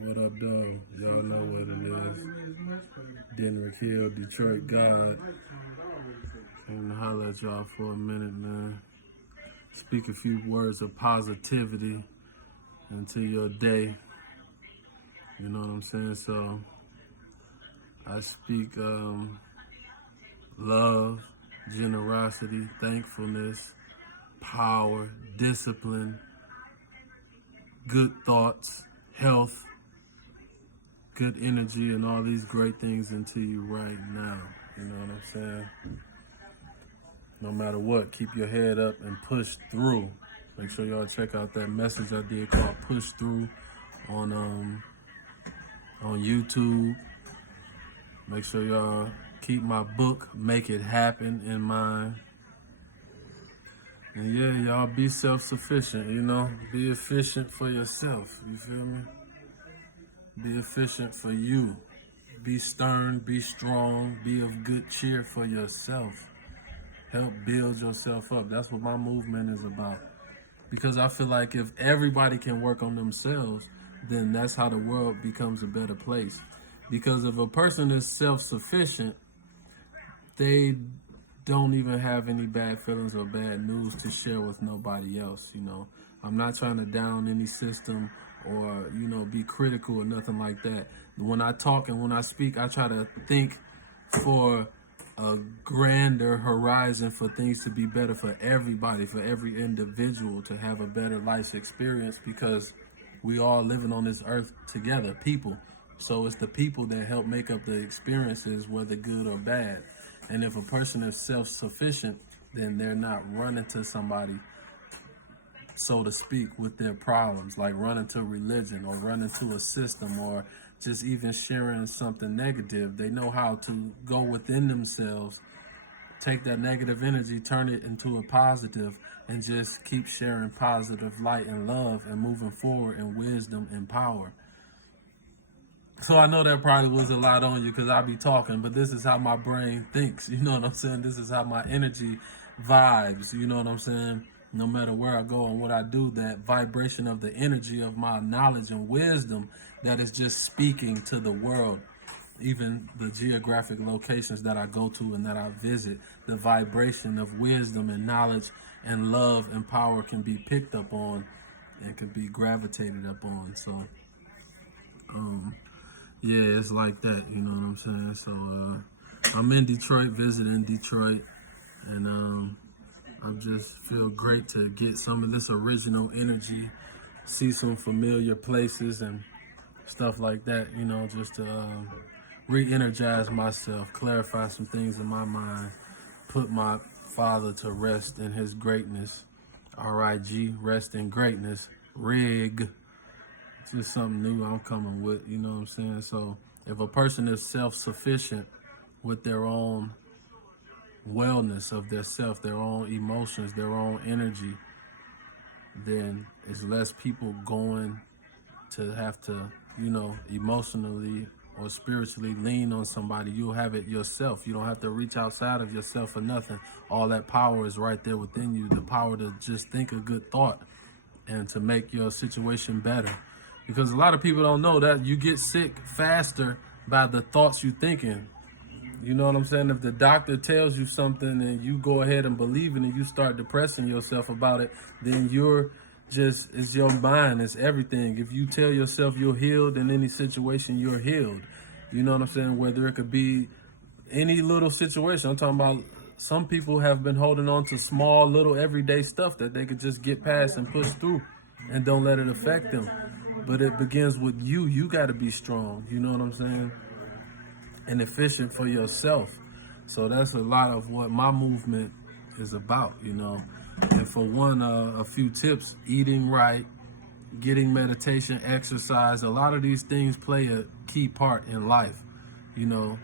What up, though? Y'all know what it is. Denver Hill, Detroit God. I'm gonna holler at y'all for a minute, man. Speak a few words of positivity into your day. You know what I'm saying? So I speak love, generosity, thankfulness, power, discipline, good thoughts, health, good energy, and all these great things into you right now. You know what I'm saying? No matter what, keep your head up and push through. Make sure y'all check out that message I did called "Push Through" on YouTube. Make sure y'all keep my book "Make It Happen" in mind. And yeah, y'all be self-sufficient. Be efficient for yourself. You feel me? Be efficient for you. Be stern. Be strong. Be of good cheer for yourself. Help build yourself up. That's what my movement is about. Because I feel like if everybody can work on themselves, then that's how the world becomes a better place. Because if a person is self-sufficient, they don't even have any bad feelings or bad news to share with nobody else. I'm not trying to down any system or, be critical or nothing like that. When I talk and when I speak, I try to think for a grander horizon for things to be better for everybody, for every individual to have a better life experience, because we all living on this earth together, people. So it's the people that help make up the experiences, whether good or bad. And if a person is self-sufficient, then they're not running to somebody, so to speak, with their problems, like running to religion or running to a system or just even sharing something negative. They know how to go within themselves, take that negative energy, turn it into a positive, and just keep sharing positive light and love and moving forward in wisdom and power. So I know that probably was a lot on you because I be talking, but this is how my brain thinks. You know what I'm saying? This is how my energy vibes. You know what I'm saying? No matter where I go and what I do, that vibration of the energy of my knowledge and wisdom that is just speaking to the world, even the geographic locations that I go to and that I visit, the vibration of wisdom and knowledge and love and power can be picked up on and can be gravitated up on. So, yeah, it's like that, you know what I'm saying? So I'm in Detroit, visiting Detroit, and I just feel great to get some of this original energy, see some familiar places and stuff like that, just to re-energize myself, clarify some things in my mind, put my father to rest in his greatness. R.I.G., rest in greatness. Rig. It's just something new I'm coming with, you know what I'm saying? So if a person is self-sufficient with their own wellness of their self, their own emotions, their own energy, then it's less people going to have to, emotionally or spiritually lean on somebody. You'll have it yourself. You don't have to reach outside of yourself for nothing. All that power is right there within you. The power to just think a good thought and to make your situation better. Because a lot of people don't know that you get sick faster by the thoughts you're thinking. You know what I'm saying? If the doctor tells you something and you go ahead and believe it and you start depressing yourself about it, then it's your mind, it's everything. If you tell yourself you're healed in any situation, you're healed. You know what I'm saying? Whether it could be any little situation. I'm talking about some people have been holding on to small, little everyday stuff that they could just get past and push through and don't let it affect them. But it begins with you. You got to be strong. You know what I'm saying? And efficient for yourself. So that's a lot of what my movement is about, And for one, a few tips: eating right, getting meditation, exercise. A lot of these things play a key part in life. You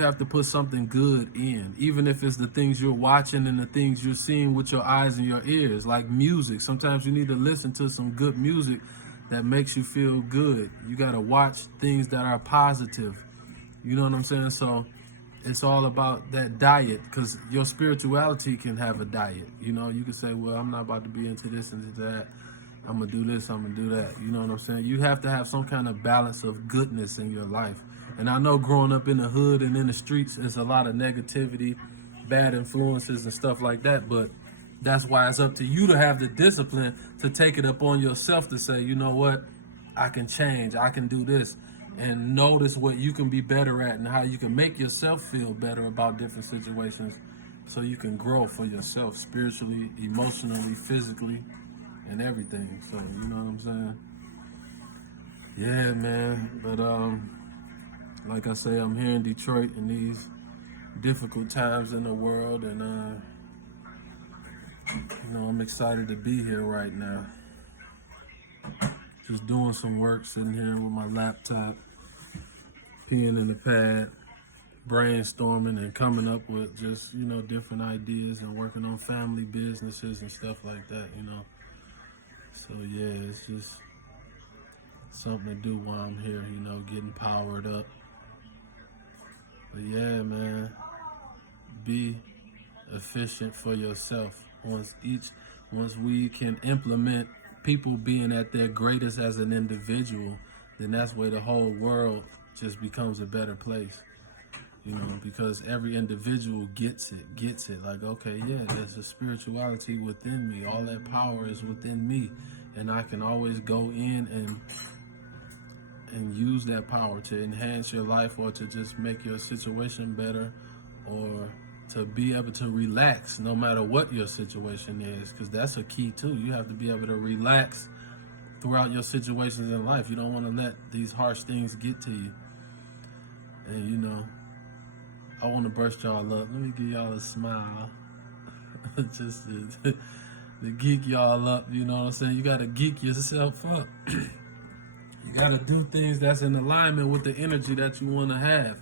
have to put something good in, even if it's the things you're watching and the things you're seeing with your eyes and your ears, like music. Sometimes you need to listen to some good music that makes you feel good. You got to watch things that are positive. You know what I'm saying? So it's all about that diet, because your spirituality can have a diet. You can say, well, I'm not about to be into this and into that. I'm gonna do this, I'm gonna do that. You know what I'm saying? You have to have some kind of balance of goodness in your life. And I know growing up in the hood and in the streets, there's a lot of negativity, bad influences and stuff like that. But that's why it's up to you to have the discipline to take it upon yourself to say, you know what, I can change, I can do this. And notice what you can be better at and how you can make yourself feel better about different situations so you can grow for yourself spiritually, emotionally, physically, and everything. So, you know what I'm saying? Yeah, man. But like I say, I'm here in Detroit in these difficult times in the world, and I'm excited to be here right now. Just doing some work, sitting here with my laptop, pen and a pad, brainstorming and coming up with just, different ideas and working on family businesses and stuff like that, So yeah, it's just something to do while I'm here, getting powered up. But yeah, man, be efficient for yourself. Once we can implement people being at their greatest as an individual, then that's where the whole world just becomes a better place. Because every individual gets it. Like, okay, yeah, there's a spirituality within me. All that power is within me. And I can always go in and use that power to enhance your life or to just make your situation better or to be able to relax no matter what your situation is. Because that's a key too. You have to be able to relax throughout your situations in life. You don't want to let these harsh things get to you. And I want to burst y'all up. Let me give y'all a smile. Just to geek y'all up, you know what I'm saying? You got to geek yourself up. You got to do things that's in alignment with the energy that you want to have,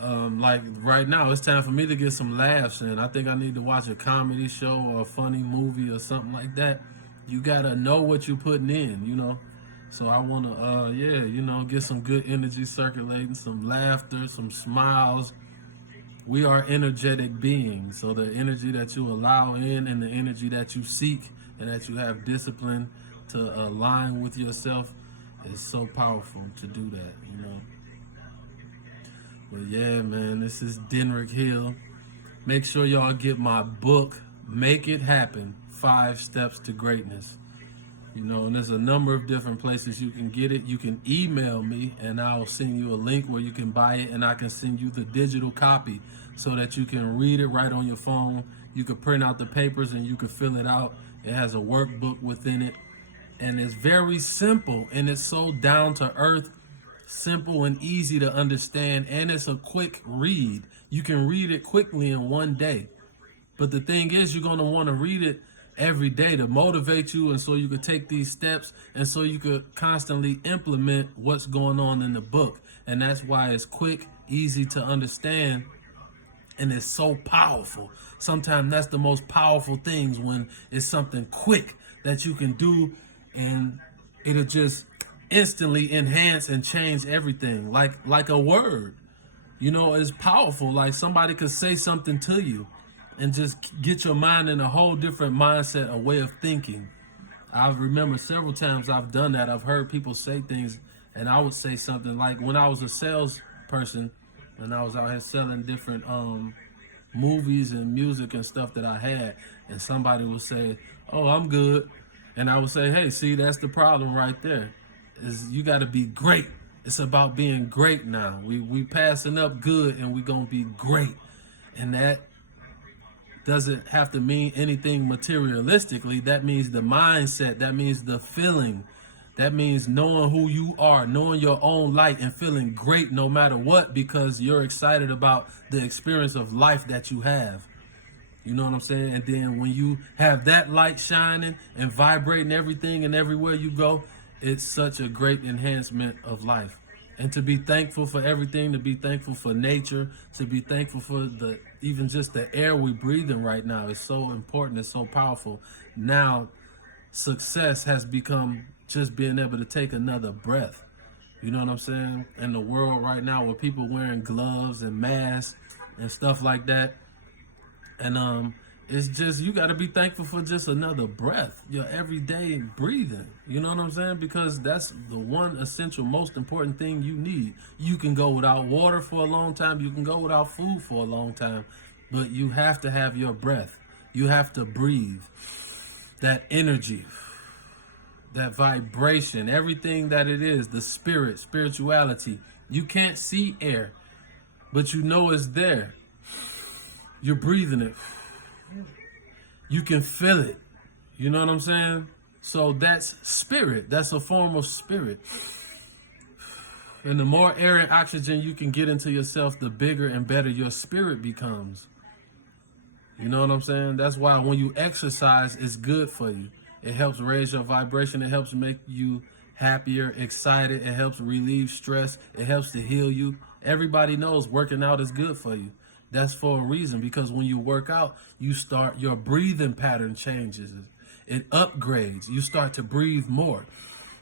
Like right now, it's time for me to get some laughs in. I think I need to watch a comedy show or a funny movie or something like that. You got to know what you're putting in, So I want to, get some good energy circulating, some laughter, some smiles. We are energetic beings. So the energy that you allow in and the energy that you seek and that you have discipline to align with yourself is so powerful to do that, But yeah, man, this is Denrick Hill. Make sure y'all get my book, Make It Happen, 5 Steps to Greatness. And there's a number of different places you can get it. You can email me and I'll send you a link where you can buy it, and I can send you the digital copy so that you can read it right on your phone. You can print out the papers and you can fill it out. It has a workbook within it, and it's very simple, and it's so down to earth, simple and easy to understand, and it's a quick read. You can read it quickly in one day. But the thing is, you're going to want to read it every day to motivate you, and so you could take these steps, and so you could constantly implement what's going on in the book. And that's why it's quick, easy to understand, and it's so powerful. Sometimes that's the most powerful things, when it's something quick that you can do, and it'll just instantly enhance and change everything. Like a word, it's powerful. Like somebody could say something to you and just get your mind in a whole different mindset, a way of thinking. I remember several times I've done that. I've heard people say things, and I would say something like, when I was a salesperson and I was out here selling different movies and music and stuff that I had, and somebody would say, "Oh, I'm good," and I would say, "Hey, see, that's the problem right there. Is you got to be great. It's about being great now. We passing up good, and we gonna be great, and that doesn't have to mean anything materialistically. That means the mindset. That means the feeling. That means knowing who you are, knowing your own light, and feeling great no matter what, because you're excited about the experience of life that you have. You know what I'm saying? And then when you have that light shining and vibrating everything and everywhere you go, it's such a great enhancement of life. And to be thankful for everything, to be thankful for nature, to be thankful for even just the air we breathe in right now is so important. It's so powerful. Now, success has become just being able to take another breath. You know what I'm saying? In the world right now, with people wearing gloves and masks and stuff like that, and It's just, you got to be thankful for just another breath, your everyday breathing. You know what I'm saying? Because that's the one essential, most important thing you need. You can go without water for a long time. You can go without food for a long time. But you have to have your breath. You have to breathe. That energy, that vibration, everything that it is, the spirit, spirituality. You can't see air, but you know it's there. You're breathing it. You can feel it. You know what I'm saying? So that's spirit. That's a form of spirit. And the more air and oxygen you can get into yourself, the bigger and better your spirit becomes. You know what I'm saying? That's why when you exercise, it's good for you. It helps raise your vibration. It helps make you happier, excited. It helps relieve stress. It helps to heal you. Everybody knows working out is good for you. That's for a reason, because when you work out, your breathing pattern changes. It upgrades. You start to breathe more.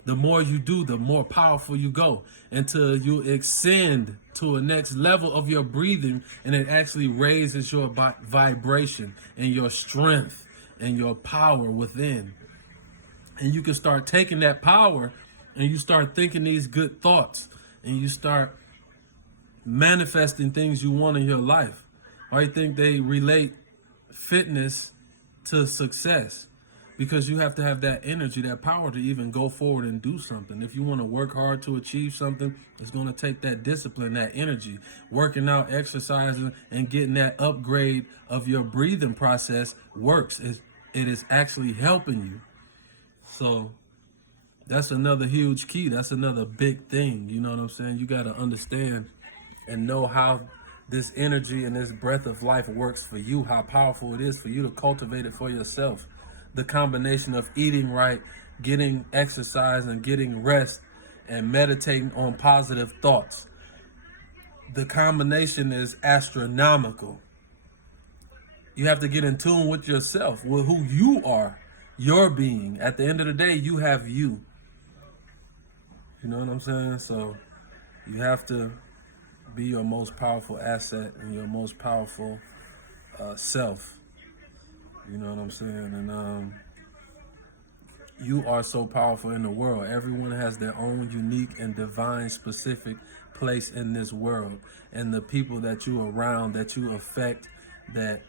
The more you do, the more powerful you go, until you ascend to a next level of your breathing, and it actually raises your vibration and your strength and your power within. And you can start taking that power and you start thinking these good thoughts, and you start manifesting things you want in your life. I think they relate fitness to success, because you have to have that energy, that power to even go forward and do something. If you want to work hard to achieve something, it's going to take that discipline, that energy, working out, exercising, and getting that upgrade of your breathing process works. It is actually helping you. So that's another huge key. That's another big thing. You know what I'm saying? You got to understand and know how this energy and this breath of life works for you, how powerful it is for you to cultivate it for yourself. The combination of eating right, getting exercise, and getting rest, and meditating on positive thoughts. The combination is astronomical. You have to get in tune with yourself, with who you are, your being. At the end of the day, you have you. You know what I'm saying? So you have to be your most powerful asset and your most powerful self. You know what I'm saying? And you are so powerful in the world. Everyone has their own unique and divine specific place in this world. And the people that you around, that you affect, that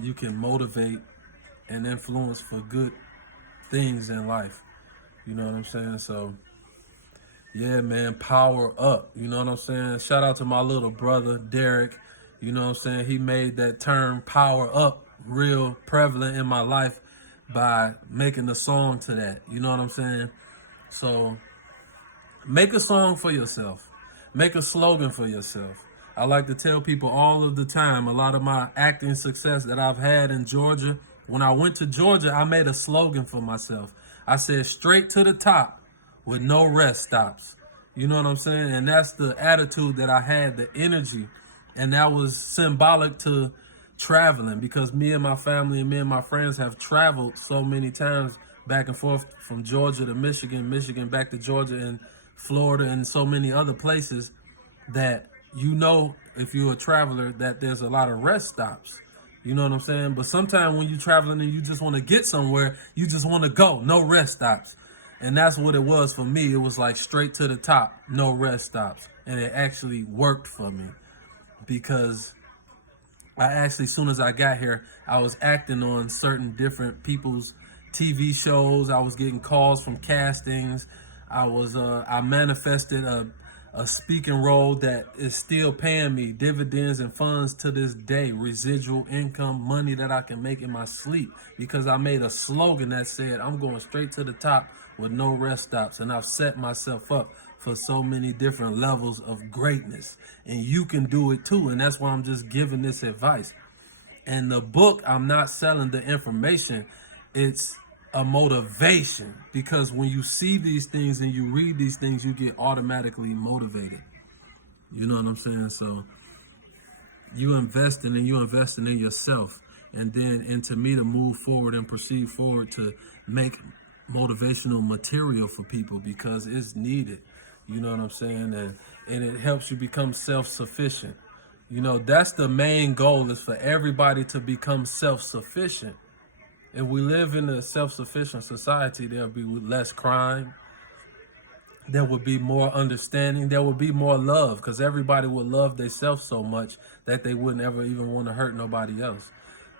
you can motivate and influence for good things in life. You know what I'm saying? So yeah, man, power up. You know what I'm saying? Shout out to my little brother, Derek. You know what I'm saying? He made that term power up real prevalent in my life by making a song to that. You know what I'm saying? So make a song for yourself. Make a slogan for yourself. I like to tell people all of the time, a lot of my acting success that I've had in Georgia, when I went to Georgia, I made a slogan for myself. I said, straight to the top with no rest stops. You know what I'm saying? And that's the attitude that I had, the energy. And that was symbolic to traveling, because me and my family and me and my friends have traveled so many times back and forth from Georgia to Michigan, Michigan back to Georgia, and Florida, and so many other places, that you know, if you're a traveler, that there's a lot of rest stops. You know what I'm saying? But sometimes when you're traveling and you just want to get somewhere, you just want to go, no rest stops. And that's what it was for me. It was like straight to the top, no rest stops. And it actually worked for me, because I actually, as soon as I got here, I was acting on certain different people's TV shows. I was getting calls from castings. I manifested a speaking role that is still paying me dividends and funds to this day, residual income, money that I can make in my sleep, because I made a slogan that said, I'm going straight to the top with no rest stops. And I've set myself up for so many different levels of greatness, and you can do it too. And that's why I'm just giving this advice. And the book, I'm not selling the information. It's a motivation, because when you see these things and you read these things, you get automatically motivated. You know what I'm saying? So you investing in yourself, and then into me to move forward and proceed forward to make motivational material for people, because it's needed. You know what I'm saying? And it helps you become self-sufficient. You know, that's the main goal, is for everybody to become self-sufficient. If we live in a self-sufficient society, there'll be less crime. There would be more understanding. There would be more love, because everybody would love themselves so much that they wouldn't ever even want to hurt nobody else.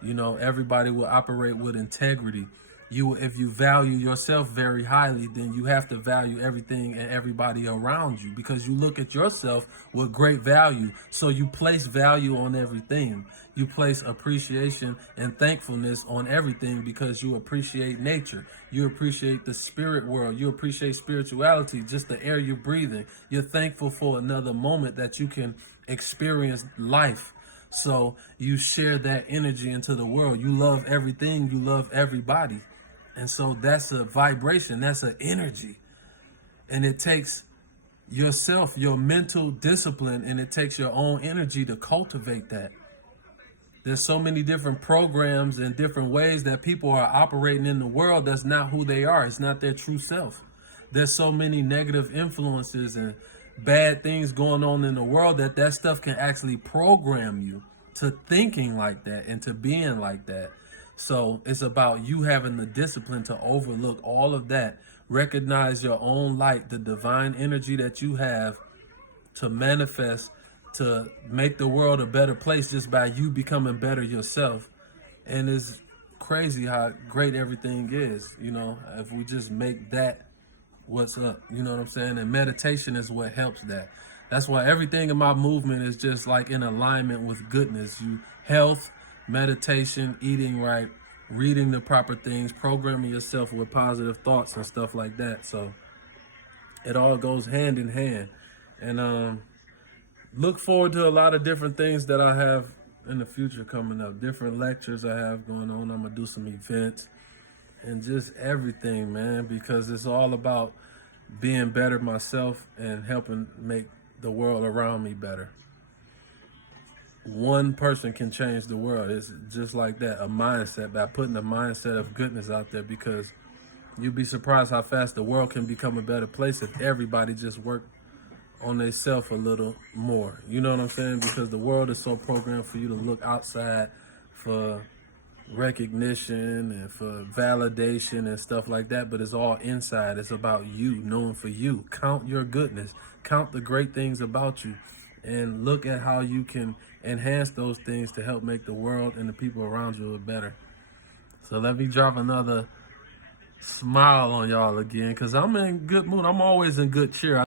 You know, everybody will operate with integrity. If you value yourself very highly, then you have to value everything and everybody around you, because you look at yourself with great value. So you place value on everything. You place appreciation and thankfulness on everything, because you appreciate nature. You appreciate the spirit world. You appreciate spirituality, just the air you're breathing. You're thankful for another moment that you can experience life. So you share that energy into the world. You love everything. You love everybody. And so that's a vibration. That's an energy. And it takes yourself, your mental discipline, and it takes your own energy to cultivate that. There's so many different programs and different ways that people are operating in the world. That's not who they are. It's not their true self. There's so many negative influences and bad things going on in the world that stuff can actually program you to thinking like that and to being like that. So it's about you having the discipline to overlook all of that, recognize your own light, the divine energy that you have to manifest, to make the world a better place just by you becoming better yourself. And it's crazy how great everything is, you know, if we just make that what's up, you know what I'm saying? And meditation is what helps that. That's why everything in my movement is just like in alignment with goodness. Health, meditation, eating right, reading the proper things, programming yourself with positive thoughts and stuff like that. So it all goes hand in hand. And look forward to a lot of different things that I have in the future coming up. Different lectures I have going on. I'm gonna do some events and just everything, man, because it's all about being better myself and helping make the world around me better. One person can change the world. It's just like that, a mindset, by putting a mindset of goodness out there, because you'd be surprised how fast the world can become a better place if everybody just worked on themselves a little more. You know what I'm saying? Because the world is so programmed for you to look outside for recognition and for validation and stuff like that, but it's all inside. It's about you, knowing for you. Count your goodness, count the great things about you, and look at how you can enhance those things to help make the world and the people around you better. So let me drop another smile on y'all again, because I'm in good mood. I'm always in good cheer.